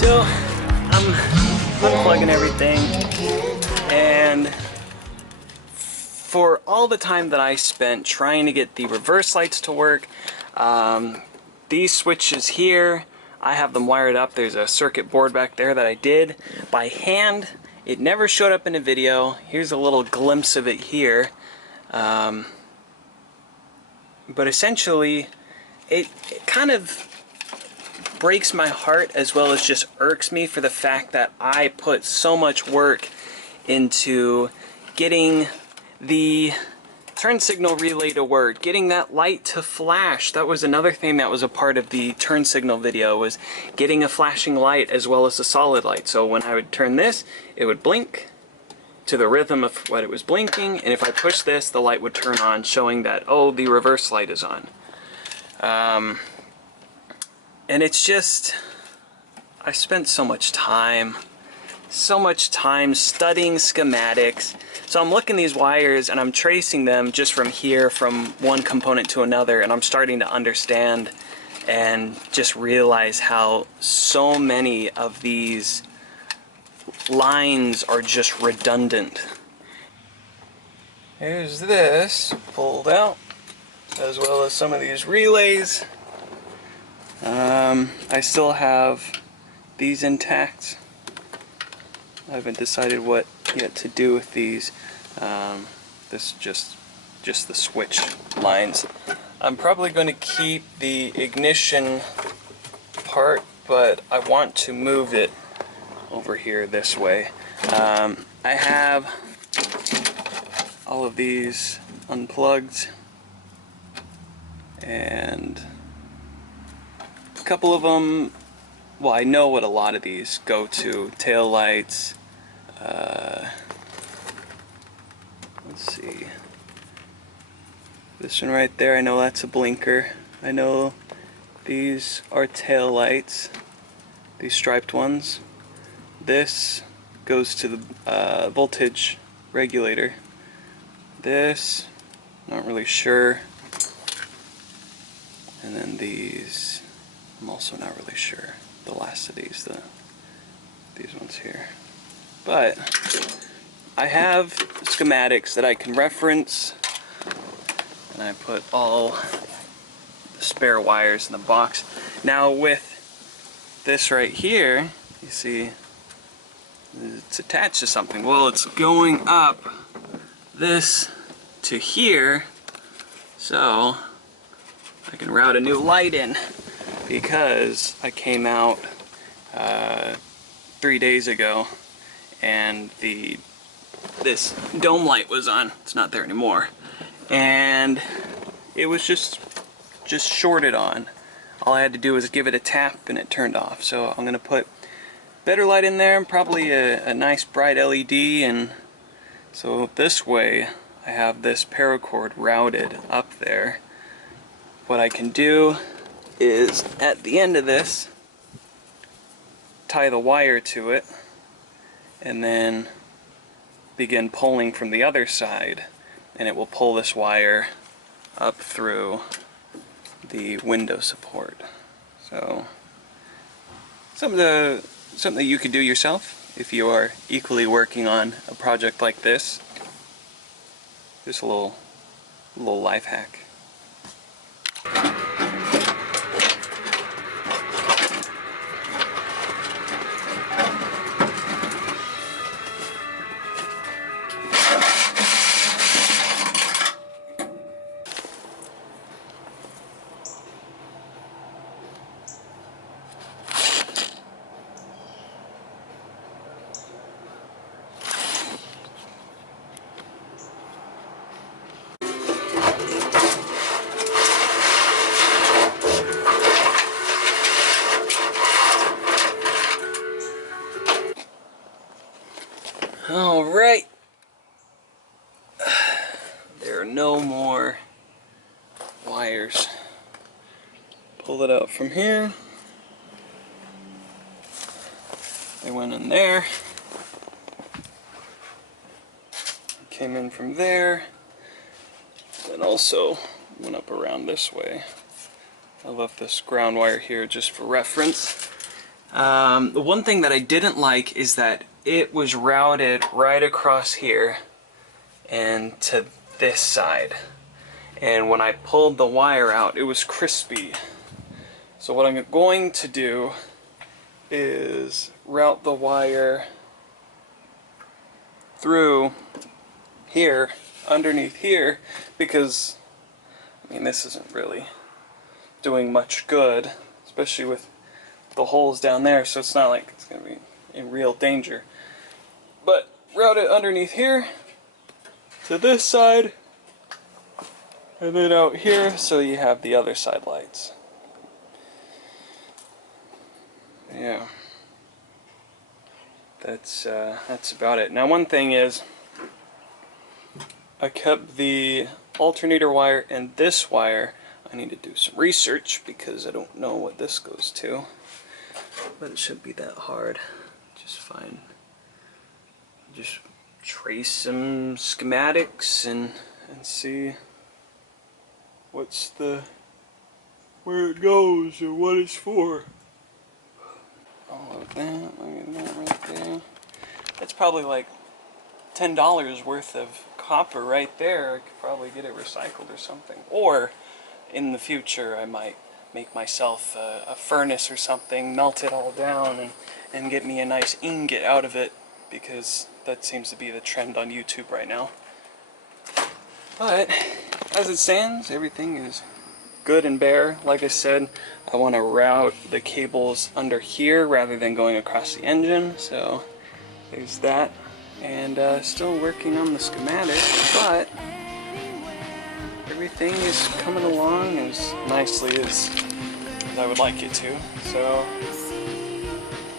So I'm unplugging everything, and for all the time that I spent trying to get the reverse lights to work, these switches here, I have them wired up. There's a circuit board back there that I did by hand. It never showed up in a video. Here's a little glimpse of it here. But essentially, it kind of breaks my heart as well as just irks me for the fact that I put so much work into getting the turn signal relay to work, getting that light to flash. That was another thing that was a part of the turn signal video, was getting a flashing light as well as a solid light. So when I would turn this, it would blink to the rhythm of what it was blinking, and if I push this, the light would turn on, showing that, oh, the reverse light is on. And it's just, I spent so much time studying schematics. So I'm looking at these wires and I'm tracing them just from here, from one component to another, and I'm starting to understand and just realize how so many of these lines are just redundant. Here's this pulled out, as well as some of these relays. I still have these intact. I haven't decided what yet to do with these. This is just the switch lines. I'm probably going to keep the ignition part, but I want to move it over here this way. I have all of these unplugged, and a couple of them, well, I know what a lot of these go to. Tail lights, let's see, this one right there, I know that's a blinker. I know these are tail lights, these striped ones. This goes to the voltage regulator. This, not really sure. And then these, I'm also not really sure. The last of these ones here. But I have schematics that I can reference, and I put all the spare wires in the box. Now with this right here, you see it's attached to something. Well, it's going up this to here, so I can route a new light in, because I came out 3 days ago and this dome light was on. It's not there anymore, and it was just shorted on. All I had to do was give it a tap and it turned off. So I'm gonna put better light in there, and probably a nice bright LED, and so this way I have this paracord routed up there. What I can do is, at the end of this, tie the wire to it and then begin pulling from the other side, and it will pull this wire up through the window support. So something that you could do yourself if you are equally working on a project like this. Just a little life hack. Alright, there are no more wires. Pull it out from here. They went in there. Came in from there. And also went up around this way. I left this ground wire here just for reference. The one thing that I didn't like is that it was routed right across here and to this side. And when I pulled the wire out, it was crispy. So what I'm going to do is route the wire through here, underneath here, because, I mean, this isn't really doing much good, especially with the holes down there, so it's not like it's going to be in real danger. But route it underneath here to this side, and then out here so you have the other side lights. Yeah, that's about it. Now, one thing is, I kept the alternator wire and this wire. I need to do some research because I don't know what this goes to, but it shouldn't be that hard. Just trace some schematics and see where it goes or what it's for. All of that, look at that right there. That's probably like $10 worth of copper right there. I could probably get it recycled or something. Or in the future I might make myself a furnace or something, melt it all down and get me a nice ingot out of it, because that seems to be the trend on YouTube right now. But as it stands, everything is good and bare. Like I said, I want to route the cables under here rather than going across the engine, so there's that. And still working on the schematic, but everything is coming along as nicely as I would like it to. So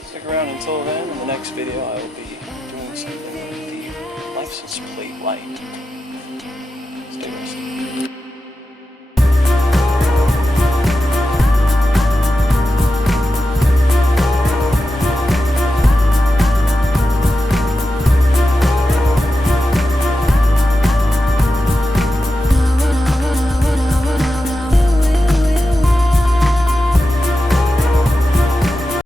stick around until then. In the next video I will be doing something with the license plate light.